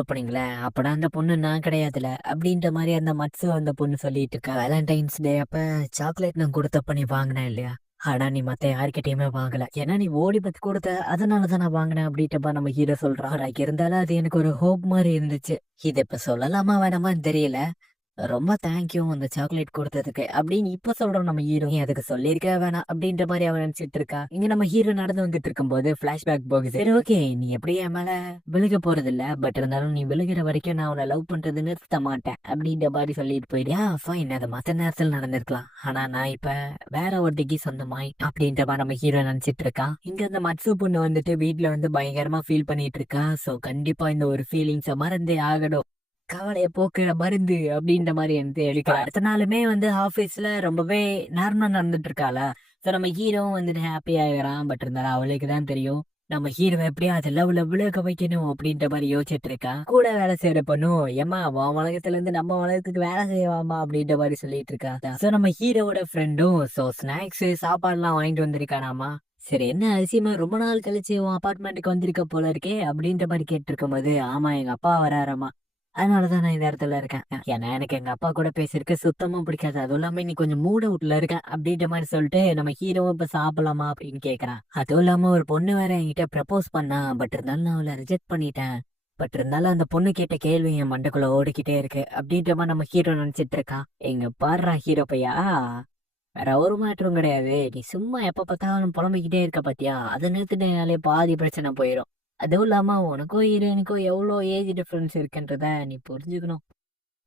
ஓப்பனிங்ல அப்படா அந்த பொண்ணு நான் கிடையாதுல அப்படின்ற மாதிரி அந்த மட்ஸு அந்த பொண்ணு சொல்லிட்டு இருக்கா. வேலண்டைன்ஸ் டே அப்ப சாக்லேட் நான் கொடுத்தப்ப நீ வாங்கினேன் இல்லையா, ஆனா நீ மத்த யார்கிட்டயுமே வாங்கல, ஏன்னா நீ ஓடி பத்தி கொடுத்த அதனாலதான் நான் வாங்கினேன் அப்படின்ட்டப்ப நம்ம ஹீரோ சொல்றான். இருந்தாலும் அது எனக்கு ஒரு ஹோப் மாதிரி இருந்துச்சு. இது இப்ப சொல்லலாமா வேணாமான்னு தெரியல. ரொம்ப தேங்க்யூ அந்த சாக்லேட் கொடுத்ததுக்கு அப்படின்னு இப்ப சொல்றோம் நம்ம ஹீரோ. நீ அதுக்கு சொல்லியிருக்க வேணாம் அப்படின்ற மாதிரி அவன் நினைச்சிட்டு இருக்கா. இங்க நம்ம ஹீரோ நடந்து வந்துட்டு இருக்கும்போது பிளாஷ்பேக் போகுது. சரி ஓகே, நீ எப்படி என் மேல விழுக போறது இல்ல, பட் இருந்தாலும் நீ விழுகிற வரைக்கும் நான் உன்னை லவ் பண்றது நிறுத்த மாட்டேன் அப்படின்ற மாதிரி சொல்லிட்டு போயிட்டியா. ஃபைன், அது மத்த நேரத்தில் நடந்திருக்கலாம், ஆனா நான் இப்ப வேற ஒருத்திக்கு சொந்தமாய் அப்படின்ற மாதிரி நம்ம ஹீரோ நினைச்சிட்டு இருக்கான். இங்க அந்த மட்சு பொண்ணு வந்துட்டு வீட்டுல வந்து பயங்கரமா ஃபீல் பண்ணிட்டு இருக்கா. சோ கண்டிப்பா இந்த ஒரு ஃபீலிங்ஸ மறந்தே ஆகணும், கவலைய போக்குற மருந்து அப்படின்ற மாதிரி வந்து எடுக்கலாம். அடுத்த நாளுமே வந்து ஆபீஸ்ல ரொம்பவே நார்மலா நடந்துட்டு இருக்காளா. சோ நம்ம ஹீரோவும் வந்துட்டு ஹாப்பி ஆகிறான். பட் இருந்தாலும் அவளுக்கு தான் தெரியும் நம்ம ஹீரோ எப்படியா அது லவ்ல விழுக வைக்கணும் அப்படின்ற மாதிரி யோசிச்சுட்டு இருக்கா. கூட வேலை செய்யற பொண்ணும் ஏமா உன் உலகத்துல இருந்து நம்ம உலகத்துக்கு வேலை செய்வாமா அப்படின்ற மாதிரி சொல்லிட்டு இருக்கா. சோ நம்ம ஹீரோவோட ஃப்ரெண்டும் சோ ஸ்நாக்ஸ் சாப்பாடு எல்லாம் வாங்கிட்டு வந்திருக்கானாமா. சரி என்ன அதிசயமா ரொம்ப நாள் கழிச்சு உன் அபார்ட்மெண்ட்டுக்கு வந்திருக்க போல இருக்கே அப்படின்ற மாதிரி கேட்டிருக்கும் போது, ஆமா எங்க அப்பா வராராமா, அதனாலதான் நான் இந்த இடத்துல இருக்கேன். ஏன்னா எனக்கு எங்க அப்பா கூட பேசிருக்கு சுத்தமா பிடிக்காது, அதுவும் இல்லாம இன்னைக்கு கொஞ்சம் மூட் அவுட்ல இருக்கேன் அப்படின்ற மாதிரி சொல்லிட்டு நம்ம ஹீரோவை இப்ப சாப்பிடலாமா அப்படின்னு கேக்குறான். அதுவும் இல்லாம ஒரு பொண்ணு வேற என்கிட்ட ப்ரப்போஸ் பண்ணா, பட் இருந்தாலும் நான் அவளை ரிஜெக்ட் பண்ணிட்டேன். பட் இருந்தாலும் அந்த பொண்ணு கேட்ட கேள்வி என் மண்டைக்குள்ள ஓடிக்கிட்டே இருக்கு அப்படின்ற மாதிரி நம்ம ஹீரோ நினைச்சிட்டு இருக்கான். எங்க பாடுறா ஹீரோ பையா, வேற ஒரு மாற்றம் கிடையாது, நீ சும்மா எப்ப பார்த்தாலும் புலம்பிக்கிட்டே இருக்க பாத்தியா, அதை நிறுத்தினாலே பாதி பிரச்சனை போயிடும். அதுவும் இல்லாம உனக்கும் ஹீரோயினுக்கும் எவ்வளோ ஏஜ் டிஃபரன்ஸ் இருக்குன்றத நீ புரிஞ்சுக்கணும்,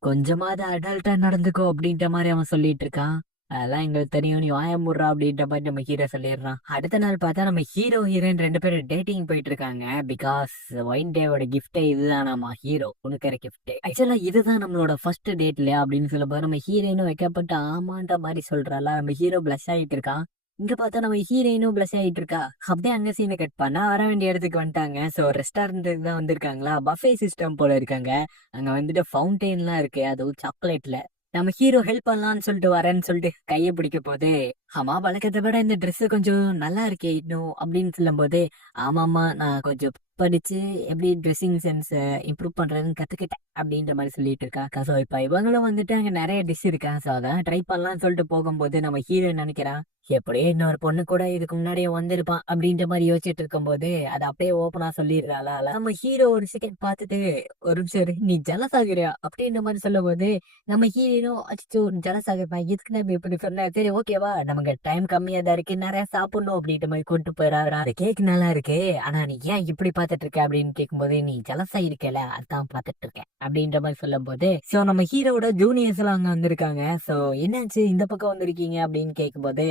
கொஞ்சமாவது அடல்ட்டா நடந்துக்கோ அப்படின்ற மாதிரி அவன் சொல்லிட்டு இருக்கான். அதெல்லாம் எங்களுக்கு தெரியும், நீ வாய முடுறா அப்படின்ற மாதிரி நம்ம ஹீரோ சொல்லிடுறான். அடுத்த நாள் பார்த்தா நம்ம ஹீரோ ஹீரோயின் ரெண்டு பேரும் டேட்டிங் போயிட்டு இருக்காங்க. பிகாஸ் ஒயின் டேவோட கிஃப்டே இதுதான், நம்ம ஹீரோ உனக்கிற கிஃப்ட். ஆக்சுவலா இதுதான் நம்மளோட ஃபர்ஸ்ட் டேட் இல்லையா அப்படின்னு சொல்லும்போது நம்ம ஹீரோயினும் வைக்கப்பட்டு ஆமான்ற மாதிரி சொல்றாளா. நம்ம ஹீரோ பிளஸ் ஆகிட்டு இருக்கான். இங்க பார்த்தா நம்ம ஹீரோயினும் பிளஸ் ஆகிட்டு இருக்கா. அப்படியே அங்க சீனை கட் பண்ணா வர வேண்டிய இடத்துக்கு வந்துட்டாங்க. சோ ரெஸ்டாரண்ட்டுக்கு தான் வந்திருக்காங்களா, பஃபே சிஸ்டம் போல இருக்காங்க. அங்க வந்துட்டு ஃபவுண்டெயின்லாம் இருக்கு, அதுவும் சாக்லேட்ல. நம்ம ஹீரோ ஹெல்ப் பண்ணலாம்னு சொல்லிட்டு வரேன்னு சொல்லிட்டு கையை பிடிக்க போது, ஆமா வழக்கத்தை விட இந்த Dress கொஞ்சம் நல்லா இருக்கே இன்னும் அப்படின்னு சொல்லும் போது, ஆமாமா நான் கொஞ்சம் படிச்சு எப்படி ட்ரெஸ்ஸிங் சென்ஸ் இம்ப்ரூவ் பண்றதுன்னு கத்துக்கிட்டேன் அப்படின்ற மாதிரி சொல்லிட்டு இருக்கா. சோ இப்ப இவங்களும் வந்துட்டு அங்க நிறைய டிஷ் இருக்கா. சோ அதான் ட்ரை பண்ணலாம்னு சொல்லிட்டு போகும்போது நம்ம ஹீரோ நினைக்கிறான், எப்படியே இன்னொரு பொண்ணு கூட இதுக்கு முன்னாடியே வந்திருப்பான் அப்படின்ற மாதிரி யோசிச்சுட்டு இருக்கும்போது அதை அப்படியே ஓப்பனா சொல்லிடுறாளா. நம்ம ஹீரோ ஒரு செகண்ட் பார்த்துட்டு, ஒரு நிமிஷம் இரு, நீ ஜலஸ் ஆகுறியா அப்படின்ற மாதிரி சொல்லும் போது நம்ம ஹீரோ அச்சோ ஜலஸ் ஆகுப்பா எதுக்கு நம்ம இப்படி சொன்ன, சரி ஓகேவா நமக்கு டைம் கம்மியா தான் இருக்கு, நிறைய சாப்பிடணும் அப்படின்ற மாதிரி கொண்டு போயிடறா. அது கேக் நல்லா இருக்கு, ஆனா நீ ஏன் இப்படி பார்த்துட்டு இருக்க அப்படின்னு கேட்கும்போது, நீ ஜலசா இருக்கல அதான் பார்த்துட்டு இருக்கேன் அப்படின்ற மாதிரி சொல்லும் போது, சோ நம்ம ஹீரோட ஜூனியர்ஸ் எல்லாம் அங்க வந்திருக்காங்க. சோ என்னாச்சு இந்த பக்கம் வந்திருக்கீங்க அப்படின்னு கேட்கும்போது,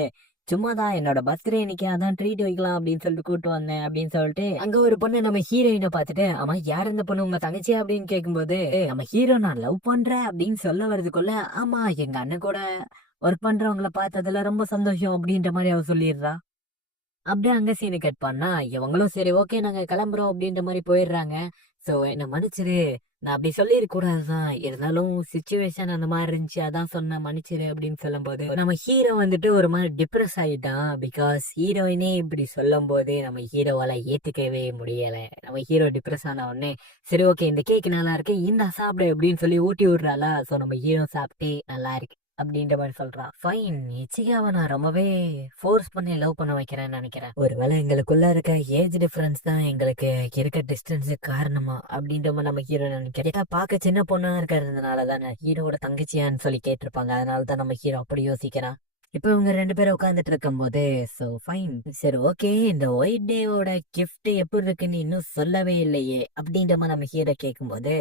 சும்மாதான் என்னோட பர்த்டே இன்னைக்கு அதான் ட்ரீட் வைக்கலாம் அப்படின்னு சொல்லிட்டு கூட்டு வந்தேன் அப்படின்னு சொல்லிட்டு அங்க ஒரு பொண்ணு நம்ம ஹீரோயினை பார்த்துட்டு, ஆமா யார் இந்த பொண்ணு உங்க தங்கச்சி அப்படின்னு கேட்கும்போது, நம்ம ஹீரோ நான் லவ் பண்றேன் அப்படின்னு சொல்ல வர்றதுக்குள்ள, ஆமா எங்க அண்ணன் கூட ஒர்க் பண்றவங்கள பார்த்ததுல ரொம்ப சந்தோஷம் அப்படின்ற மாதிரி அவ சொல்லிடுறா. அப்படியே அங்க சீனு கட் பண்ணா இவங்களும் சரி ஓகே நாங்க கிளம்புறோம் அப்படின்ற மாதிரி போயிடுறாங்க. சோ என்ன மன்னிச்சிரு, நான் அப்படி சொல்லிருக்க கூடாதுதான், இருந்தாலும் சுச்சுவேஷன் அந்த மாதிரி இருந்துச்சு அதான் சொன்ன மன்னிச்சிரு அப்படின்னு சொல்லும் போது நம்ம ஹீரோ வந்துட்டு ஒரு மாதிரி டிப்ரெஸ் ஆயிட்டான். பிகாஸ் ஹீரோயினே இப்படி சொல்லும் போது நம்ம ஹீரோவால ஏத்துக்கவே முடியல. நம்ம ஹீரோ டிப்ரெஸ் ஆன உடனே, சரி ஓகே இந்த கேக் நல்லா இருக்கு இந்த சாப்பிடு அப்படின்னு சொல்லி ஊட்டி விடுறாளா. சோ நம்ம ஹீரோ சாப்பிட்டு நல்லா இருக்கு அப்படின்ற மாதிரி சொல்றான். ஃபைன், இச்சிகாவை நான் ரொம்பவே ஃபோர்ஸ் பண்ணி லவ் பண்ண வைக்கிறேன்னு நினைக்கிறேன். ஒருவேளை எங்களுக்குள்ள இருக்க ஏஜ் டிஃபரன்ஸ் தான் எங்களுக்கு இருக்க டிஸ்டன்ஸுக்கு காரணமா அப்படின்ற மாதிரி நம்ம ஹீரோ நினைக்கிறேன். கேட்டா பார்க்க சின்ன பொண்ணா இருக்கிறதுனால தானே ஹீரோட தங்கச்சியான்னு சொல்லி கேட்டிருப்பாங்க, அதனால தான் நம்ம ஹீரோ அப்படி யோசிக்கிறான். இப்ப இவங்க ரெண்டு பேரும் உட்காந்துட்டு இருக்கும் போது, சோ ஃபைன் சரி ஓகே இந்த ஒயிட் டேவோட கிஃப்ட் எப்படி இருக்குன்னு இன்னும் சொல்லவே இல்லையே அப்படின்ற மாதிரி நம்ம ஹீரோ கேட்கும்போது,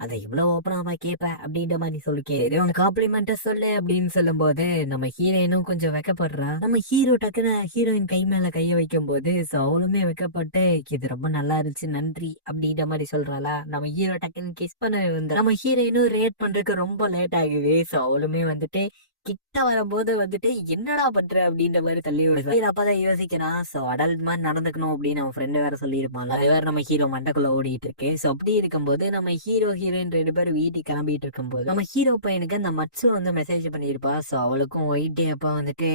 அதை இவ்வளவு ஓப்பனாவா கேட்ப அப்படின்ற மாதிரி சொல்லி கேது உனக்கு காம்ப்ளிமெண்ட்டா சொல்லு அப்படின்னு சொல்லும் போது நம்ம ஹீரோயினும் கொஞ்சம் வெக்கப்படுறா. நம்ம ஹீரோ டக்குன்னு ஹீரோயின் கை மேல கைய வைக்கும் போது சோ அவளுமே வெக்கப்பட்டு, இது ரொம்ப நல்லா இருந்துச்சு நன்றி அப்படின்ற மாதிரி சொல்றாளா. நம்ம ஹீரோ டக்குன்னு கிஸ் பண்ண வந்து நம்ம ஹீரோயினும் ரேட் பண்றதுக்கு ரொம்ப லேட் ஆகுது. சோ அவளுமே வந்துட்டு கிட்ட வரும்போது வந்துட்டு என்னடா பண்ற அப்படின்ற மாதிரி தள்ளி விடுது. அப்பதான் யோசிக்கிறான், சோ அடல்ட் மாதிரி நடந்துக்கணும் அப்படின்னு அவன் ஃப்ரெண்டு வேற சொல்லியிருப்பாங்க, அது வேற நம்ம ஹீரோ மண்டக்குள்ள ஓடிட்டு இருக்கு. சோ அப்படி இருக்கும்போது நம்ம ஹீரோ ஹீரோயின் ரெண்டு பேரும் வீட்டுக்கு கிளம்பிட்டு இருக்கும்போது நம்ம ஹீரோ பையனுக்கு அந்த மட்சு வந்து மெசேஜ் பண்ணியிருப்பா. சோ அவளுக்கும் ஒயிட் டே அப்ப வந்துட்டு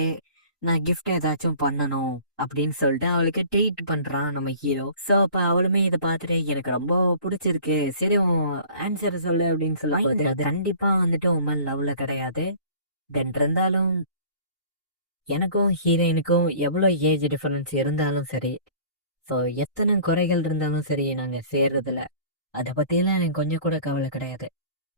நான் கிஃப்ட் ஏதாச்சும் பண்ணணும் அப்படின்னு சொல்லிட்டு அவளுக்கு ட்ரீட் பண்றான் நம்ம ஹீரோ. சோ அப்ப அவளுமே இதை பார்த்துட்டு எனக்கு ரொம்ப பிடிச்சிருக்கு, சரி உன் ஆன்சர் சொல்லு அப்படின்னு சொல்லும்போது அது கண்டிப்பா வந்துட்டு உன் மேல லவ்ல கிடையாது. தென் இருந்தாலும் எனக்கும் ஹீரோயினுக்கும் எவ்வளவு ஏஜ் டிஃபரன்ஸ் இருந்தாலும் சரி, ஸோ எத்தனை குறைகள் இருந்தாலும் சரி நாங்க சேர்றதுல அதை பத்தியெல்லாம் எனக்கு கொஞ்சம் கூட கவலை கிடையாது.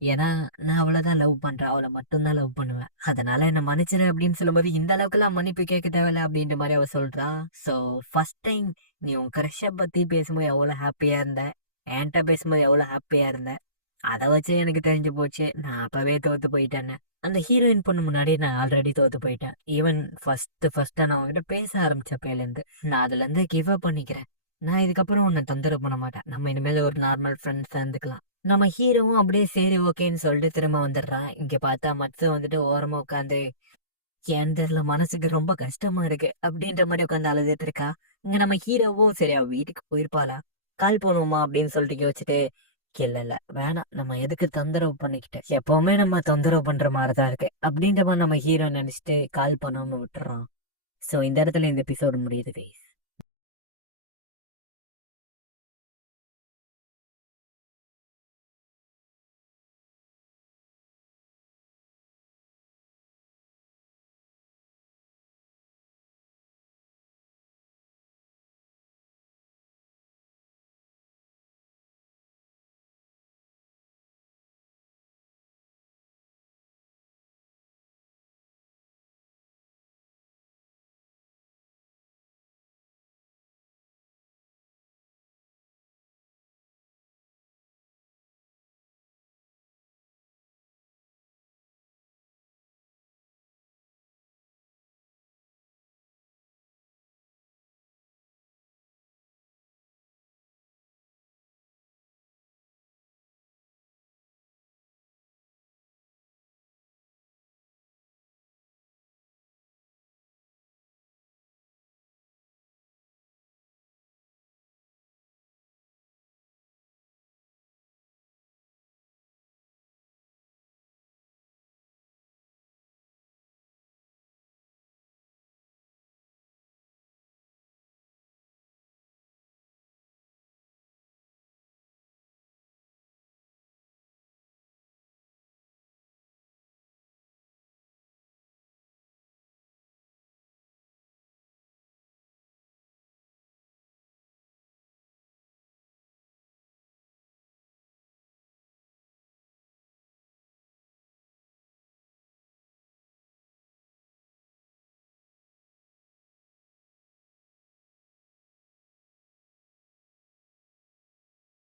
ஏன்னா நான் அவளைதான் லவ் பண்றேன், அவளை மட்டும்தான் லவ் பண்ணுவேன், அதனால என்ன மன்னிச்சிரு அப்படின்னு சொல்லும்போது இந்த அளவுக்குலாம் மன்னிப்பு கேட்க தேவையில்ல அப்படின்ற மாதிரி அவ சொல்றா. ஸோ ஃபர்ஸ்ட் டைம் நீ உன் கிரஷை பத்தி பேசும்போது எவ்வளவு ஹாப்பியா இருந்த, என்கிட்ட பேசும்போது எவ்வளவு ஹாப்பியா இருந்த, அதை வச்சு எனக்கு தெரிஞ்சு போச்சு நான் அப்பவே தோத்து போயிட்டேன்னு. அந்த ஹீரோயின் பொண்ணு முன்னாடி நான் ஆல்ரெடி தோத்து போயிட்டேன். ஈவன் ஃபர்ஸ்டா நான் அவங்ககிட்ட பேச ஆரம்பிச்சப்பையிலேருந்து நான் அதுல இருந்து கிவ் அப் பண்ணிக்கிறேன். நான் இதுக்கப்புறம் உன்னை தொந்தரவு பண்ண மாட்டேன், நம்ம இனிமேல் ஒரு நார்மல் ஃப்ரெண்ட்ஸ் இருந்துக்கலாம். நம்ம ஹீரோவும் அப்படியே சரி ஓகேன்னு சொல்லிட்டு திரும்ப வந்துடுறான். இங்க பார்த்தா மட்சு வந்துட்டு ஓரமா உட்காந்து ஏன்னு தெரியல மனசுக்கு ரொம்ப கஷ்டமா இருக்கு அப்படின்ற மாதிரி உட்காந்து அழுதுட்டு இருக்கா. இங்க நம்ம ஹீரோவும் சரி அவ வீட்டுக்கு போயிருப்பாளா, கால் பண்ணுவோமா அப்படின்னு சொல்லிட்டு யோசிச்சுட்டு இல்ல இல்ல வேணாம், நம்ம எதுக்கு தொந்தரவு பண்ணிக்கிட்டு, எப்பவுமே நம்ம தொந்தரவு பண்ற மாதிரிதான் இருக்கு அப்படின்ற மாதிரி நம்ம ஹீரோ நினைச்சிட்டு கால் பண்ணாம விட்டுறோம். சோ இந்த இடத்துல இந்த எபிசோடு முடியுது guys.